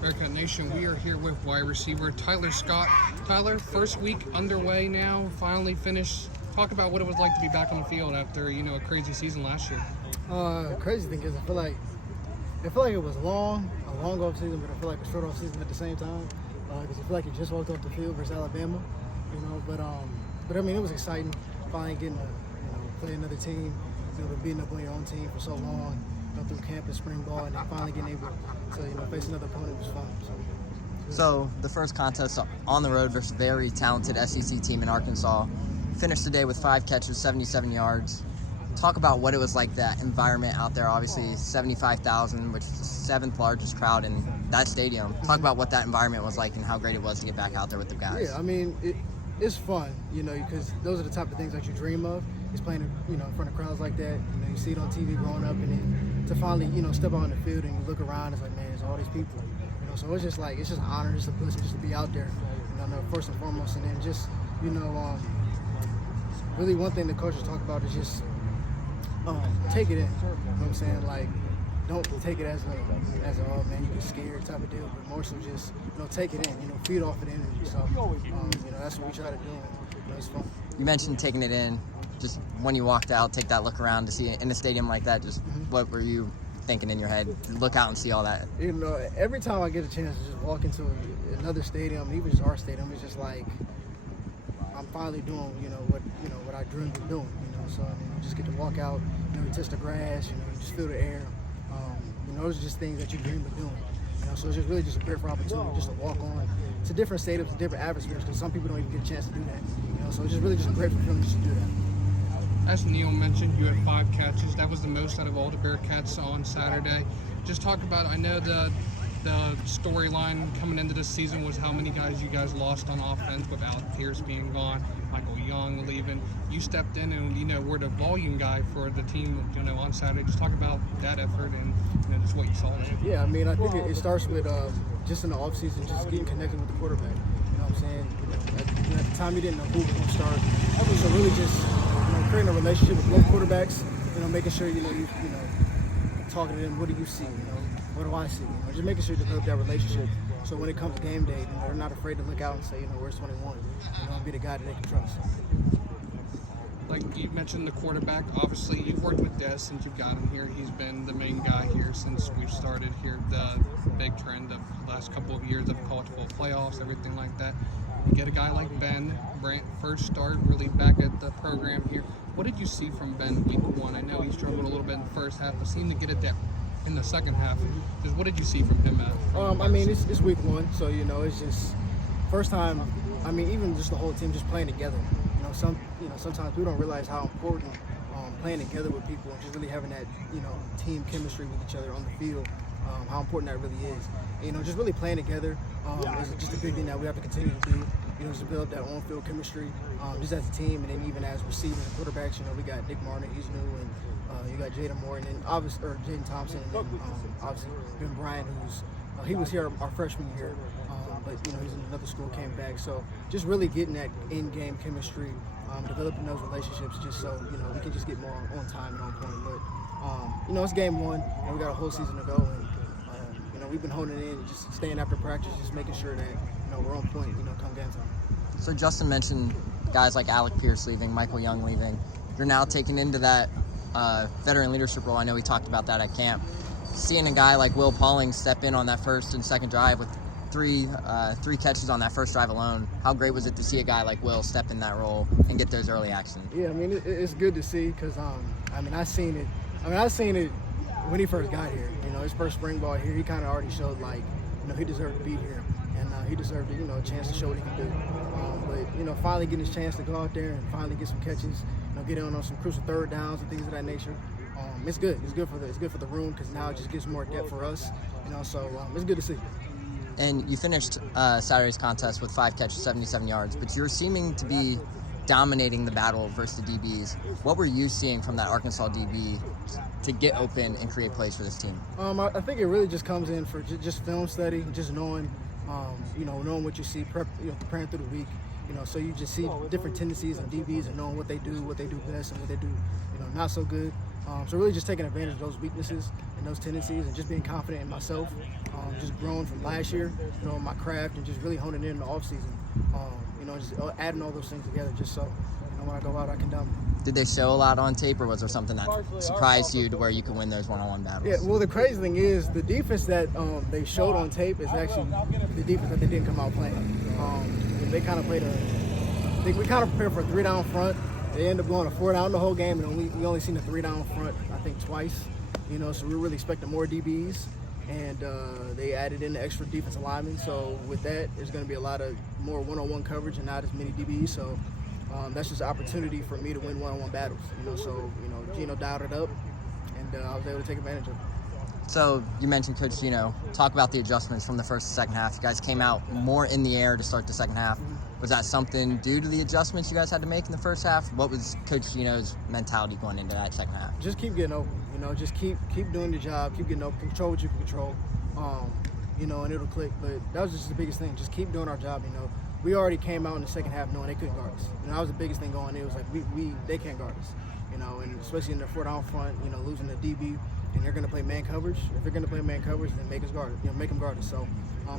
Bearcat Nation, we are here with wide receiver Tyler Scott. Tyler, first week underway now, finally finished. Talk about what it was like to be back on the field after, a crazy season last year. Crazy thing is I feel like it was a long off season, but I feel like a short off season at the same time. Because I feel like you just walked off the field versus Alabama, But I mean, it was exciting finally getting to play another team. Been beating up on your own team for so long, through camp and spring ball, and then finally getting able to face another opponent was fun. So the first contest on the road versus very talented SEC team in Arkansas. Finished the day with 5 catches, 77 yards. Talk about what it was like, that environment out there. Obviously 75,000, which is the 7th largest crowd in that stadium. Talk about what that environment was like and how great it was to get back out there with the guys. Yeah, I mean, it's fun, because those are the type of things that you dream of, is playing, in front of crowds like that. You see it on TV growing up, and then to finally, step out on the field and you look around, it's like, man, there's all these people. So it's just an honor, just a blessing, just to be out there, first and foremost, and then just, really one thing the coaches talk about is just take it in. You know what I'm saying? Like, don't take it as oh man, you get scared type of deal, but more so just take it in. Feed off of the energy. So that's what we try to do. It's fun. You mentioned taking it in. Just when you walked out, take that look around to see it in a stadium like that. Just what were you thinking in your head? Look out and see all that. Every time I get a chance to just walk into another stadium, even just our stadium, it's just like I'm finally doing what I dreamed of doing. So I mean, you just get to walk out, you touch the grass, you just feel the air. Those are just things that you dream of doing. So it's just really just a great opportunity just to walk on to different stadiums and different atmospheres, because some people don't even get a chance to do that. So it's just really just a great feeling just to do that. As Neil mentioned, you had 5 catches. That was the most out of all the Bearcats on Saturday. Just talk about, I know the storyline coming into this season was how many guys you guys lost on offense without Pierce being gone, Michael Young leaving. You stepped in and, were the volume guy for the team, on Saturday. Just talk about that effort and, just what you saw there. Yeah, I mean, I think it starts with just in the offseason, just getting connected with the quarterback. You know what I'm saying? At the time, you didn't know who was going to start. So really just, creating a relationship with both quarterbacks, making sure, you talking to them, what do you see, what do I see? Just making sure you develop that relationship. So when it comes to game day, they're not afraid to look out and say, where's 21? Be the guy that they can trust. Like you mentioned the quarterback, obviously you've worked with Des since you've got him here. He's been the main guy here since we've started here. The big trend of the last couple of years of college football playoffs, everything like that. You get a guy like Ben Brandt, first start, really back at the program here. What did you see from Ben week 1? I know he struggled a little bit in the first half, but seemed to get it there in the second half. Just what did you see from him? I mean, it's week 1, so it's just first time. I mean, even just the whole team just playing together. Sometimes we don't realize how important playing together with people and just really having that team chemistry with each other on the field. How important that really is. Just really playing together is just a big thing that we have to continue to do. Just to build that on-field chemistry, just as a team, and then even as receivers and quarterbacks. We got Nick Martin, he's new, and you got Jaden Moore, and then Jaden Thompson, and then obviously Ben Bryant, who's he was here our freshman year, but he's in another school, came back. So just really getting that in-game chemistry, developing those relationships, just so we can just get more on time and on point. But it's game 1, and we got a whole season to go, and we've been holding it in, just staying after practice, just making sure that we're on point, come game time. So Justin mentioned guys like Alec Pierce leaving, Michael Young leaving. You're now taking into that veteran leadership role. I know we talked about that at camp. Seeing a guy like Will Pauling step in on that first and second drive with three catches on that first drive alone, how great was it to see a guy like Will step in that role and get those early actions? Yeah, I mean, it's good to see because, I seen it when he first got here. His first spring ball here, he kind of already showed, he deserved to be here. And he deserved, a chance to show what he can do. But, finally getting his chance to go out there and finally get some catches, get in on some crucial third downs and things of that nature. It's good. It's good for the room because now it just gives more depth for us. So it's good to see. And you finished Saturday's contest with 5 catches, 77 yards, but you're seeming to be dominating the battle versus the DBs. What were you seeing from that Arkansas DB to get open and create plays for this team? I think it really just comes in for just film study, just knowing, knowing what you see, preparing through the week. So you just see different tendencies in DBs and knowing what they do best and what they do, not so good. So really just taking advantage of those weaknesses and those tendencies and just being confident in myself, just growing from last year, you know, my craft and just really honing in the offseason, you know, just adding all those things together just so, you know, when I go out, I can dominate. Did they show a lot on tape, or was there something that surprised you to where you could win those one-on-one battles? Yeah, well, the crazy thing is the defense that they showed on tape is actually the defense that they didn't come out playing. They kind of played we kind of prepared for a 3-down front. They ended up going a 4-down the whole game, and we only seen a 3-down front, I think, twice. You know, so we were really expecting more DBs, and they added in the extra defensive linemen. So with that, there's going to be a lot of more one-on-one coverage and not as many DBs. So that's just an opportunity for me to win one-on-one battles. You know, so Gino dialed it up, and I was able to take advantage of it. So you mentioned Coach Gino. Talk about the adjustments from the first to second half. You guys came out more in the air to start the second half. Was that something due to the adjustments you guys had to make in the first half? What was Coach Gino's mentality going into that second half? Just keep getting open. You know, just keep doing your job. Keep getting open. Control what you can control. You know, and it'll click. But that was just the biggest thing. Just keep doing our job. You know, we already came out in the second half knowing they couldn't guard us. You know, that was the biggest thing going. It was like they can't guard us. You know, and especially in the 4-down front. You know, losing the DB. And they're going to play man coverage. If they're going to play man coverage, then make us guard it. You know, make them guard us. So,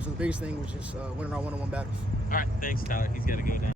so the biggest thing was just winning our one-on-one battles. All right, thanks, Tyler. He's got to go now.